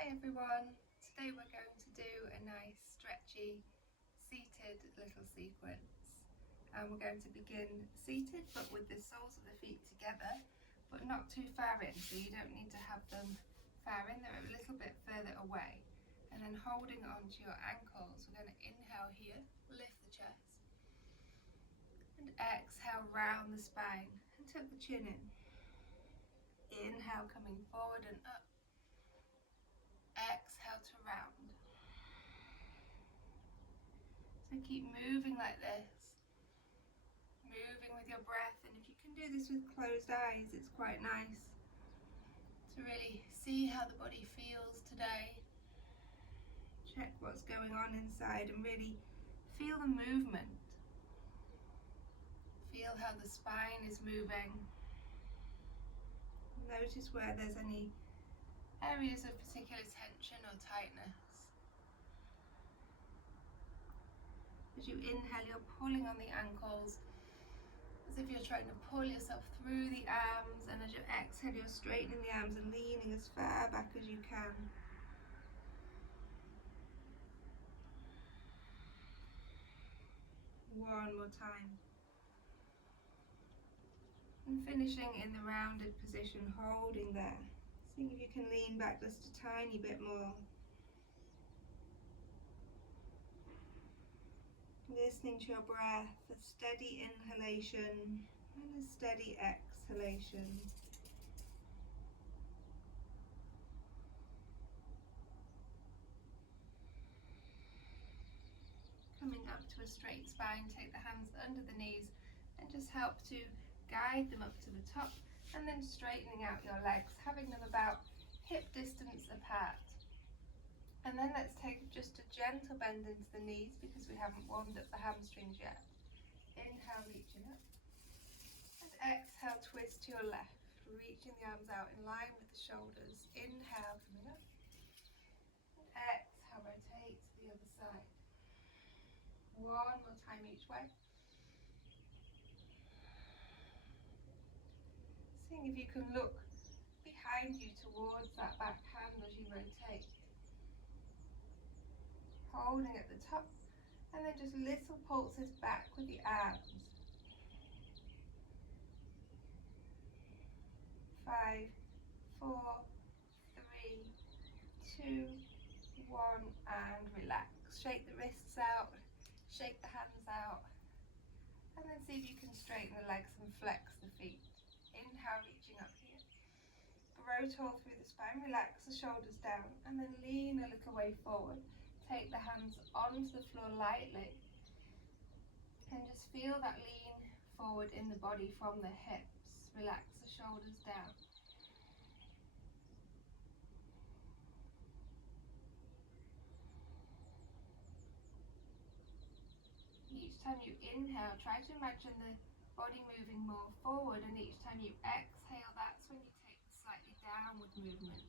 Hi everyone, today we're going to do a nice stretchy seated little sequence, and we're going to begin seated but with the soles of the feet together but not too far in, so you don't need to have them far in, they're a little bit further away, and then holding onto your ankles we're going to inhale here, lift the chest, and exhale round the spine and tuck the chin in. Inhale coming forward and up, exhale to round. So keep moving like this, moving with your breath, and if you can do this with closed eyes, it's quite nice to really see how the body feels today. Check what's going on inside and really feel the movement. Feel how the spine is moving. Notice where there's any areas of particular tension or tightness. As you inhale, you're pulling on the ankles as if you're trying to pull yourself through the arms, and as you exhale, you're straightening the arms and leaning as far back as you can. One more time. And finishing in the rounded position, holding there. Seeing if you can lean back just a tiny bit more. Listening to your breath, a steady inhalation and a steady exhalation. Coming up to a straight spine, take the hands under the knees and just help to guide them up to the top, and then straightening out your legs, having them about hip distance apart. And then let's take just a gentle bend into the knees because we haven't warmed up the hamstrings yet. Inhale, reaching up, and exhale, twist to your left, reaching the arms out in line with the shoulders. Inhale, coming up, and exhale, rotate to the other side. One more time each way. Seeing if you can look behind you towards that back hand as you rotate. Holding at the top, and then just little pulses back with the arms. 5, 4, 3, 2, 1, and relax. Shake the wrists out, shake the hands out, and then see if you can straighten the legs and flex the feet. Inhale, reaching up here. Grow tall through the spine, relax the shoulders down, and then lean a little way forward. Take the hands onto the floor lightly, and just feel that lean forward in the body from the hips. Relax the shoulders down. Each time you inhale, try to imagine the body moving more forward, and each time you exhale, that's when you take the slightly downward movement.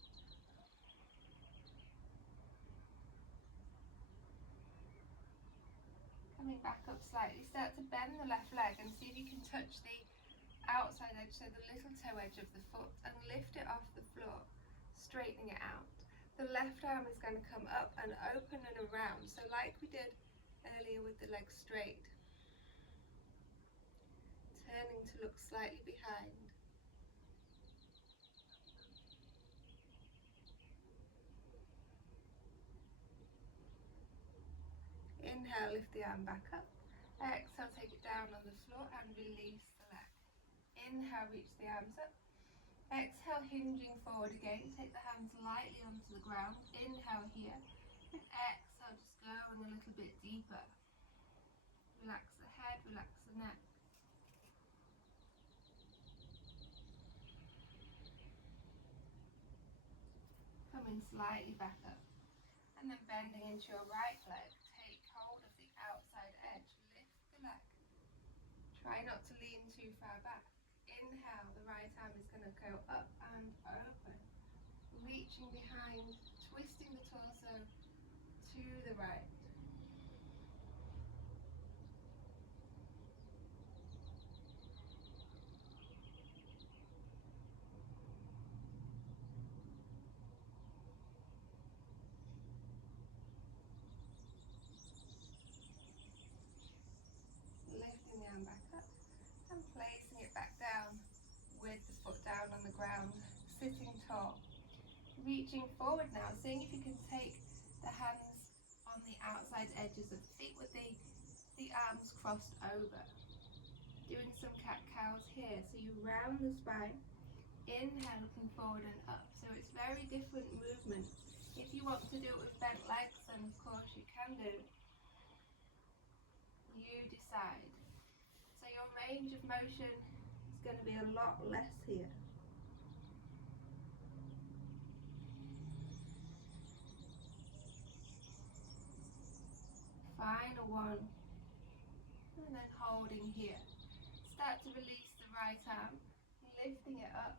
Coming back up slightly, start to bend the left leg and see if you can touch the outside edge, so the little toe edge of the foot, and lift it off the floor, straightening it out. The left arm is going to come up and open and around, so like we did earlier with the leg straight. Turning to look slightly behind. Inhale, lift the arm back up. Exhale, take it down on the floor and release the leg. Inhale, reach the arms up. Exhale, hinging forward again. Take the hands lightly onto the ground. Inhale here. And exhale, just going a little bit deeper. Relax the head, relax the neck. Coming slightly back up. And then bending into your right leg. Take hold of the outside edge. Lift the leg. Try not to lean too far back. Inhale, the right arm is going to go up and open. Reaching behind, twisting the torso to the right. ground, sitting tall. Reaching forward now, seeing if you can take the hands on the outside edges of the feet with the arms crossed over. Doing some cat-cows here, so you round the spine, inhale looking forward and up. So it's very different movement. If you want to do it with bent legs, then of course you can do. You decide. So your range of motion is going to be a lot less here. Final one. And then holding here. Start to release the right arm, lifting it up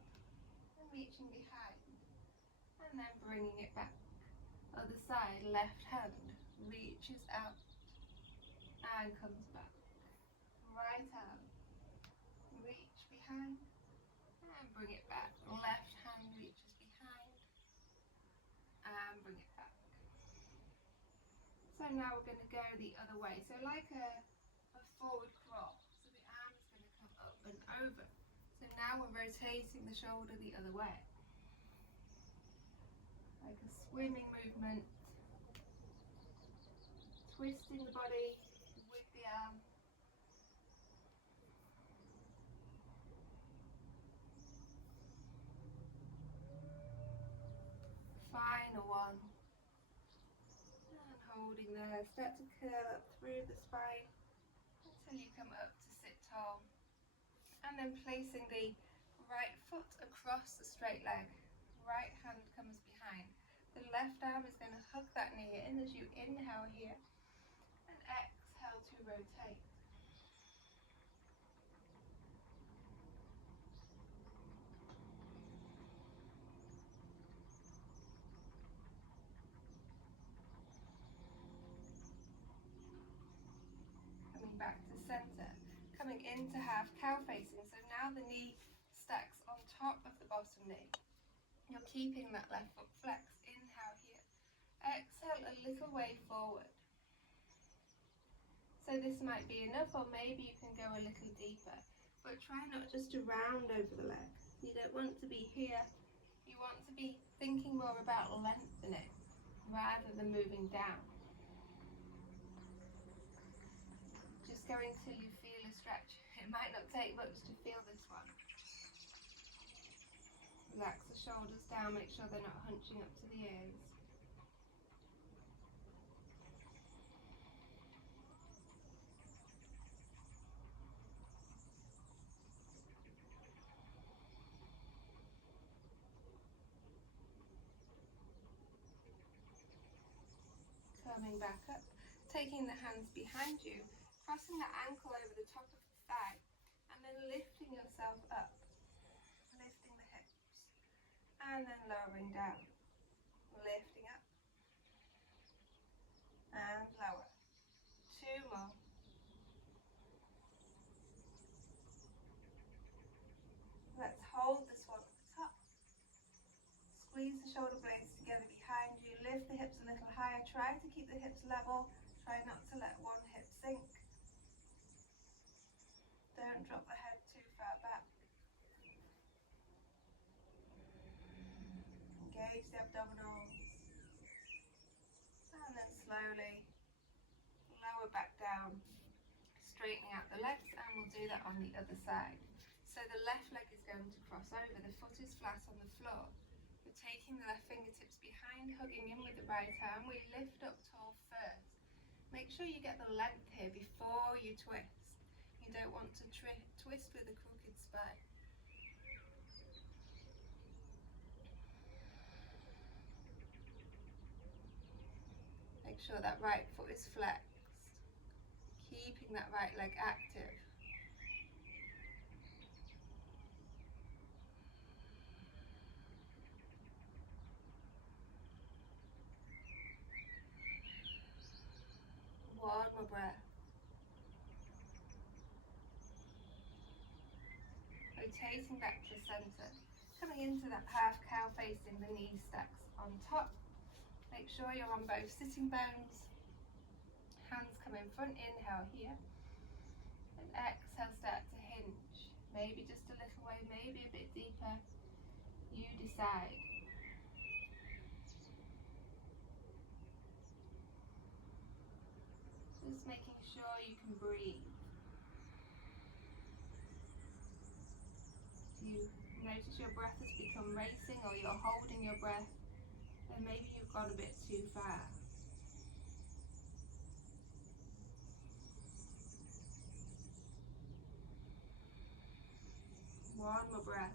and reaching behind. And then bringing it back. Other side, left hand reaches out and comes back. Right arm, reach behind and bring it back. Left hand reaches behind and bring it back. So now we're going to go the other way. So like a forward crawl. So the arm is going to come up and over. So now we're rotating the shoulder the other way. Like a swimming movement. Twisting the body with the arm. Final one. And holding there. Start to curl up through the spine until you come up to sit tall. And then placing the right foot across the straight leg. Right hand comes behind. The left arm is going to hug that knee in as you inhale here. And exhale to rotate. Coming back to center. Coming into half cow facing. So now the knee stacks on top of the bottom knee. You're keeping that left foot flexed. Inhale here. Exhale a little way forward. So this might be enough, or maybe you can go a little deeper. But try not just to round over the leg. You don't want to be here. You want to be thinking more about lengthening rather than moving down. Just go until you feel a stretch. It might not take much to feel this one. Relax the shoulders down, make sure they're not hunching up to the ears. Coming back up, taking the hands behind you, crossing the ankle over the top of the thigh, and then lifting yourself up, lifting the hips, and then lowering down, lifting up, and lower. 2 more. Let's hold this one at the top. Squeeze the shoulder blades together behind you, lift the hips a little higher, try to keep the hips level, try not to let one hip sink. Don't drop the head too far back. Engage the abdominals. And then slowly lower back down, straightening out the legs, and we'll do that on the other side. So the left leg is going to cross over, the foot is flat on the floor. We're taking the left fingertips behind, hugging in with the right arm. We lift up tall first. Make sure you get the length here before you twist. You don't want to twist with a crooked spine. Make sure that right foot is flexed. Keeping that right leg active. One more breath. Rotating back to center. Coming into that half cow facing, the knee stacks on top. Make sure you're on both sitting bones. Hands come in front, inhale here. And exhale, start to hinge. Maybe just a little way, maybe a bit deeper. You decide. Just making sure you can breathe. If you notice your breath has become racing or you're holding your breath, then maybe you've gone a bit too fast. One more breath.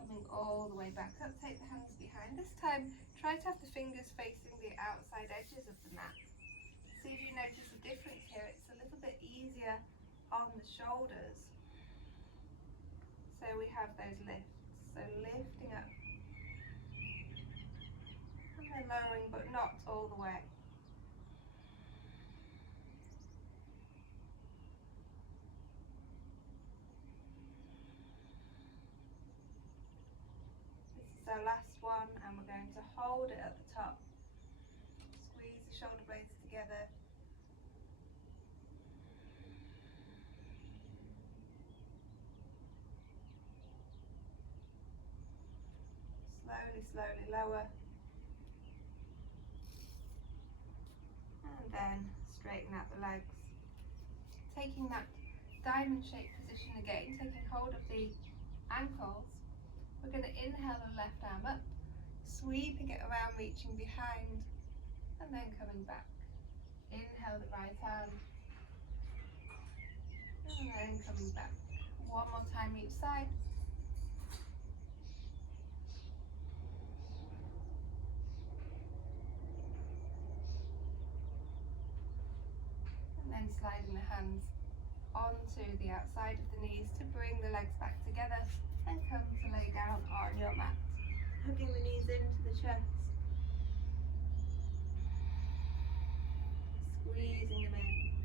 Coming all the way back up, take the hands behind. This time, try to have the fingers facing the outside edges of the mat. See if you notice a difference here. It's a little bit easier on the shoulders. So we have those lifts. So lifting up. And then lowering, but not all the way. This is our last one, and we're going to hold it at the top. Squeeze the shoulder blades together. Slowly, slowly lower. And then straighten out the legs. Taking that diamond shaped position again, taking hold of the ankles. We're going to inhale the left arm up, sweeping it around, reaching behind, and then coming back. Inhale the right arm, and then coming back. One more time each side. And then sliding the hands onto the outside of the knees to bring the legs back together and come to lay down on your mat. Hugging the knees into the chest. Squeezing them in.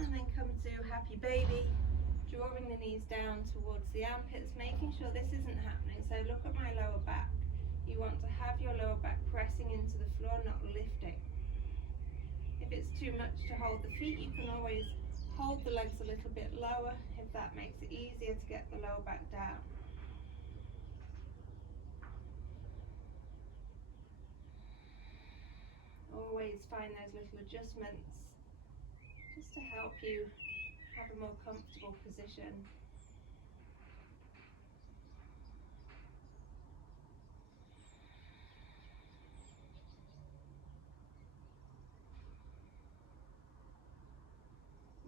And then come to happy baby. Drawing the knees down towards the armpits, making sure this isn't happening. So look at my lower back. You want to have your lower back pressing into the floor, not lifting. If it's too much to hold the feet, you can always hold the legs a little bit lower if that makes it easier to get the lower back down. Always find those little adjustments just to help you have a more comfortable position.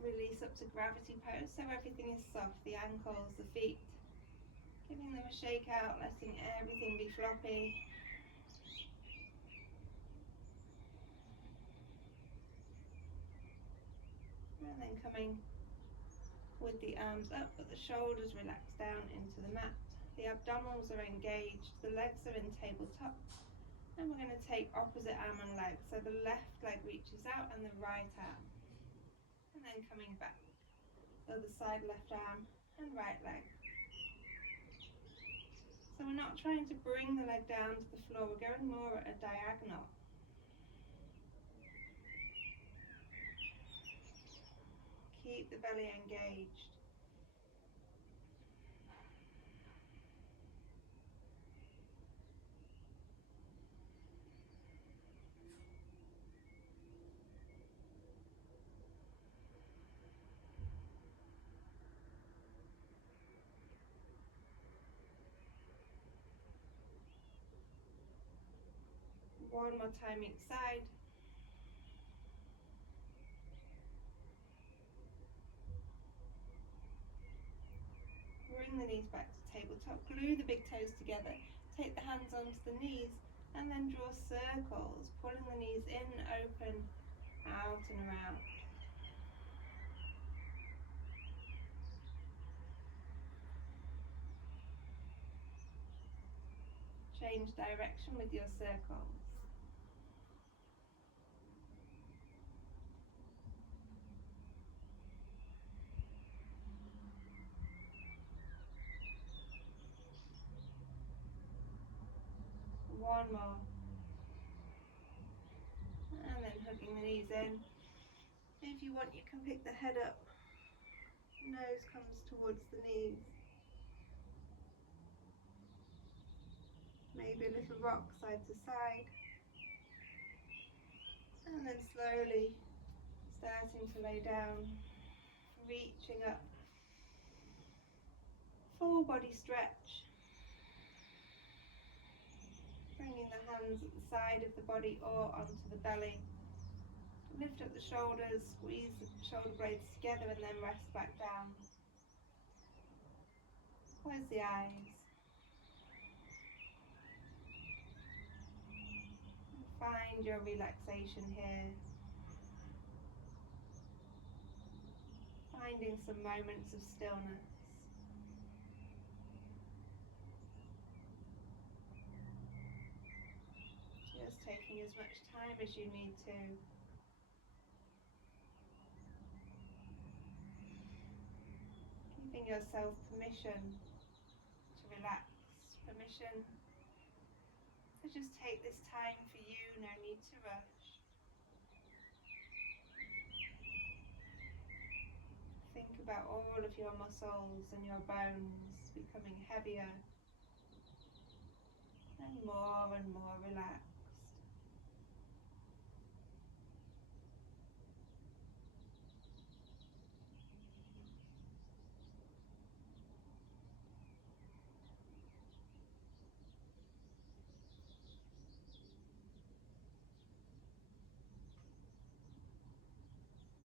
Release up to gravity pose, so everything is soft, the ankles, the feet. Giving them a shake out, letting everything be floppy. And then coming with the arms up, but the shoulders relax down into the mat. The abdominals are engaged, the legs are in tabletop. And we're going to take opposite arm and leg. So the left leg reaches out and the right arm. And then coming back. Other side, left arm and right leg. So we're not trying to bring the leg down to the floor, we're going more at a diagonal. Keep the belly engaged. One more time each side. Bring the knees back to tabletop, glue the big toes together, take the hands onto the knees and then draw circles, pulling the knees in, open, out and around. Change direction with your circles. One more. And then hugging the knees in. If if you want, you can pick the head up. Nose comes towards the knees. Maybe a little rock side to side. And then slowly starting to lay down, reaching up. Full body stretch. Bringing the hands at the side of the body or onto the belly. Lift up the shoulders, squeeze the shoulder blades together and then rest back down. Close the eyes. And find your relaxation here. Finding some moments of stillness. Just taking as much time as you need to. Giving yourself permission to relax, permission to just take this time for you, no need to rush. Think about all of your muscles and your bones becoming heavier and more relaxed.